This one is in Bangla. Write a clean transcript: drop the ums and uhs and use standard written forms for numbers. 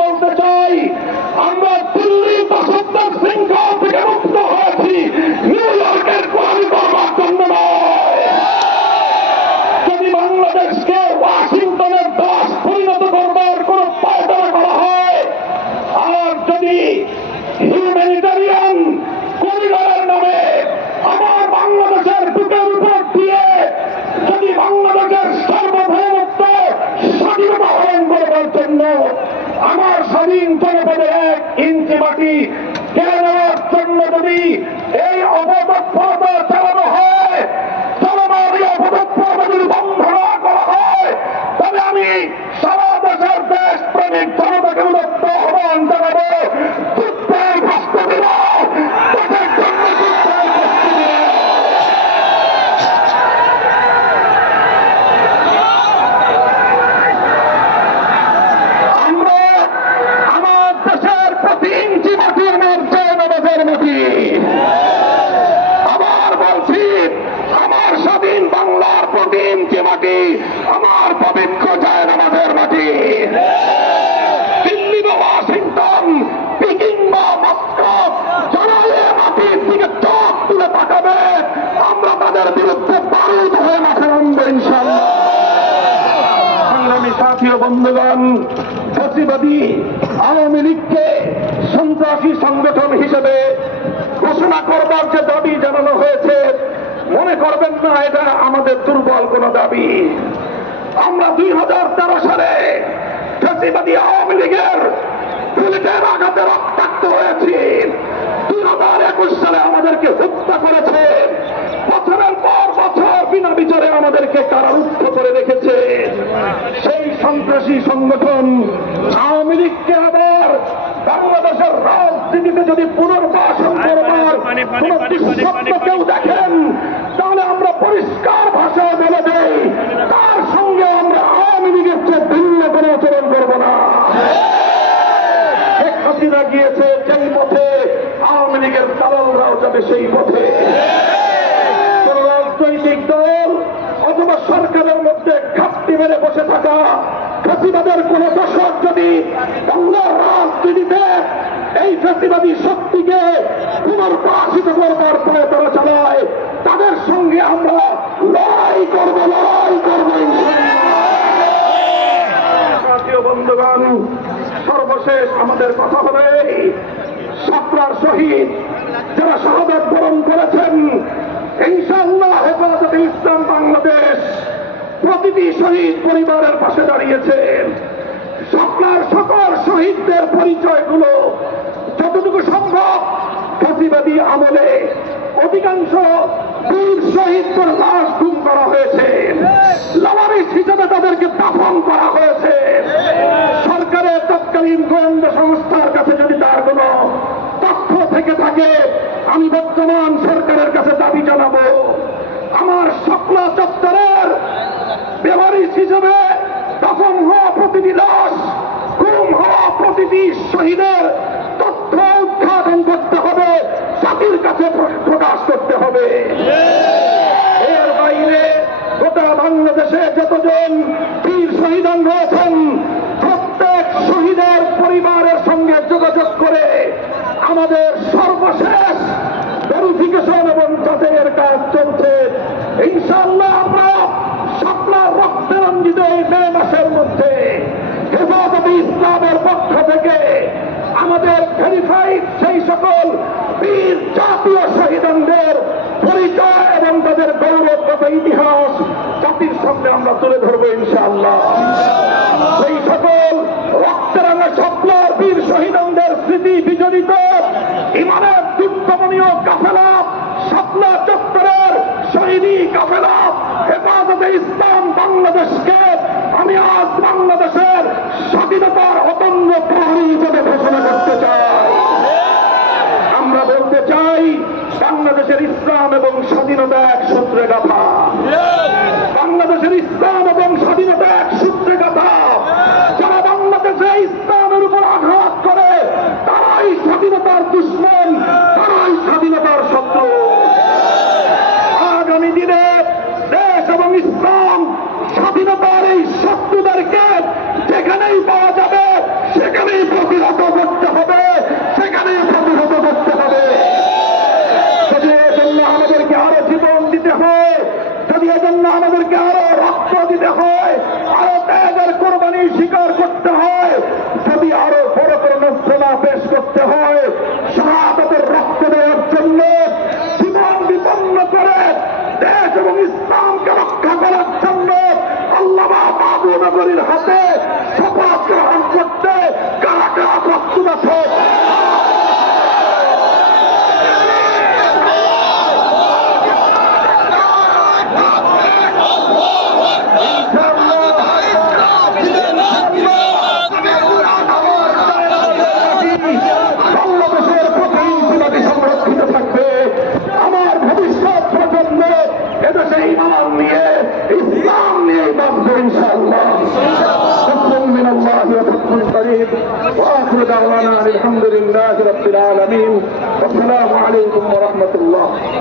বলতে চাই, আমরা দিল্লির দাসত্বের শৃঙ্খল থেকে মুক্ত হয়েছি, নিউ ইয়র্কের গোলামি করবার জন্য নয়। যদি বাংলাদেশকে ওয়াশিংটনের দাস পরিণত করবার কোন পায়তারা করা হয়, আর যদি হিউম্যানিটারিয়ান করিডরের নামে আমার বাংলাদেশের বুকের উপর দিয়ে যদি বাংলাদেশের সার্বভৌমত্ব স্বাধীনতা হরণ করবার জন্য আমার স্বাধীন জনপদে 1 ইঞ্চি মাটি কেড়ে নেওয়ার জন্য যদি এই অপতৎপরতা চালানো হয়, চলমান এই অপতৎপরতা যদি বন্ধ না করা হয়, তবে আমি সারা দেশের দেশপ্রেমিক জনতাকে উদ্যত আহ্বান জানাবো, যুদ্ধের প্রস্তুতি নাও, দেশের জন্য যুদ্ধের প্রস্তুতি নাও। আমরা আমার দেশের প্রতি ইঞ্চি মাটির মর্যাদা দেশের মাটি, আবার বলছি, আমার স্বাধীন বাংলার প্রতি ইঞ্চি মাটি আমার পবিত্র যায় আমাদের মাটি। দিল্লি বা ওয়াশিংটন, পিকিং বা মস্কো যারা এ মাটির দিকে চোখ তুলে তাকাবে, আমরা তাদের বিরুদ্ধে বারুদ হয়ে মাঠে নামবো ইনশাআল্লাহ। সংগ্রামী সাথী ও বন্ধুগণ, ফ্যাসিবাদী আওয়ামী লীগকে সন্ত্রাসী সংগঠন হিসেবে ঘোষণা করবার যে দাবি জানানো হয়েছে, মনে করবেন না এটা আমাদের দুর্বল কোন দাবি। আমরা 2013 সালে ফ্যাসিবাদী আওয়ামী লীগের বুলেটের আঘাতে রক্তাক্ত হয়েছি। 2021 সালে আমাদেরকে হত্যা করেছে, বছরের পর বছর বিনা বিচারে আমাদেরকে কারারুদ্ধ করে রেখেছে। সেই সন্ত্রাসী সংগঠন আওয়ামী লীগকে আবার বাংলাদেশের রাজনীতিতে যদি পুনর্বাসন করবার কোন দুঃস্বপ্ন কেউ দেখেন, তাহলে আমরা পরিষ্কার ভাষায় বলে দেই, তার সঙ্গে আমরা আওয়ামী লীগের চেয়ে ভিন্ন কোনো আচরণ করব না। শেখ হাসিনা গিয়েছে যেই পথে, আওয়ামী লীগের দালালরাও যাবে সেই পথে। কোন রাজনৈতিক দল অথবা সরকারের মধ্যে ঘাপটি মেরে বসে থাকা ফ্যাসিবাদের কোন দশক যদি বাংলার রাজনীতিতে এই ফ্যাসিবাদী শক্তিকে পুনর্বাসিত করবার প্রয়ত্ন চালায়, তাদের সঙ্গে আমরা লড়াই করব, লড়াই করব ইনশাআল্লাহ। জাতীয় বন্ধুগণ, সর্বশেষ আমাদের কথা হবে শাপলার শহীদ যারা শাহাদাত বরণ করেছেন, ইনশাআল্লাহ হেফাজতে ইসলাম বাংলাদেশ প্রতিটি শহীদ পরিবারের পাশে দাঁড়িয়েছেন। শাপলার সকল শহীদদের পরিচয়গুলো যতটুকু সম্ভব ফ্যাসিবাদী আমলে অধিকাংশ বীর শহীদদের লাশ গুম করা হয়েছে, লাওয়ারিস হিসেবে তাদেরকে দাফন করা হয়েছে। সরকারের তৎকালীন গোয়েন্দা সংস্থার কাছে যদি তার কোন তথ্য থেকে থাকে, আমি বর্তমান সরকারের কাছে দাবি জানাবো, আমার শাপলা চত্বরের বেওয়ারিশ হিসেবে দাফন হওয়া প্রতিটি লাশ, গুম হওয়া প্রতিটি শহীদের তথ্য উদ্ঘাটন করতে হবে, জাতির কাছে প্রকাশ করতে হবে। এর বাইরে গোটা বাংলাদেশে যতজন বীর শহীদান রয়েছেন, প্রত্যেক শহীদের পরিবারের সঙ্গে যোগাযোগ করে আমাদের সর্বশেষ ভেরিফিকেশন এবং যাচাইয়ের কাজ চলছে। ইনশাআল্লাহ আমরা শাপলার রক্তে রঞ্জিত এই মে মাসের মধ্যে হেফাজতে ইসলামের পক্ষ থেকে আমাদের ভেরিফাইড সেই সকল বীর জাতীয় শহীদদের পরিচয় এবং তাদের গৌরবগত ইতিহাস জাতির সামনে আমরা তুলে ধরবো ইনশাআল্লাহ। সেই সকল রক্তরাঙা শাপলার বীর শহীদদের স্মৃতি বিজড়িত ইমানের দুর্দমনীয় কাফেলা, শাপলা চত্বরের শহীদি কাফেলা হেফাজতে ইসলাম বাংলাদেশকে আমি আজ বাংলাদেশের স্বাধীনতার অতন্দ্র প্রহরী হিসেবে ঘোষণা করতে চাই। আমরা বলতে চাই, বাংলাদেশের ইসলাম এবং স্বাধীনতা এক সূত্রে গাথা। বাংলাদেশের ইসলাম এবং স্বাধীনতা এক সূত্রে গাথা। যারা বাংলাদেশে ইসলামের উপর আঘাত করে, তারাই স্বাধীনতার দুশ্মন, তারাই স্বাধীনতার শত্রু। আগামী দিনে দেশ এবং ইসলাম স্বাধীনতার এই শত্রুদেরকে যেখানেই পাওয়া যাবে সেখানেই وآخر دعوانا الحمد لله رب العالمين والسلام عليكم ورحمة الله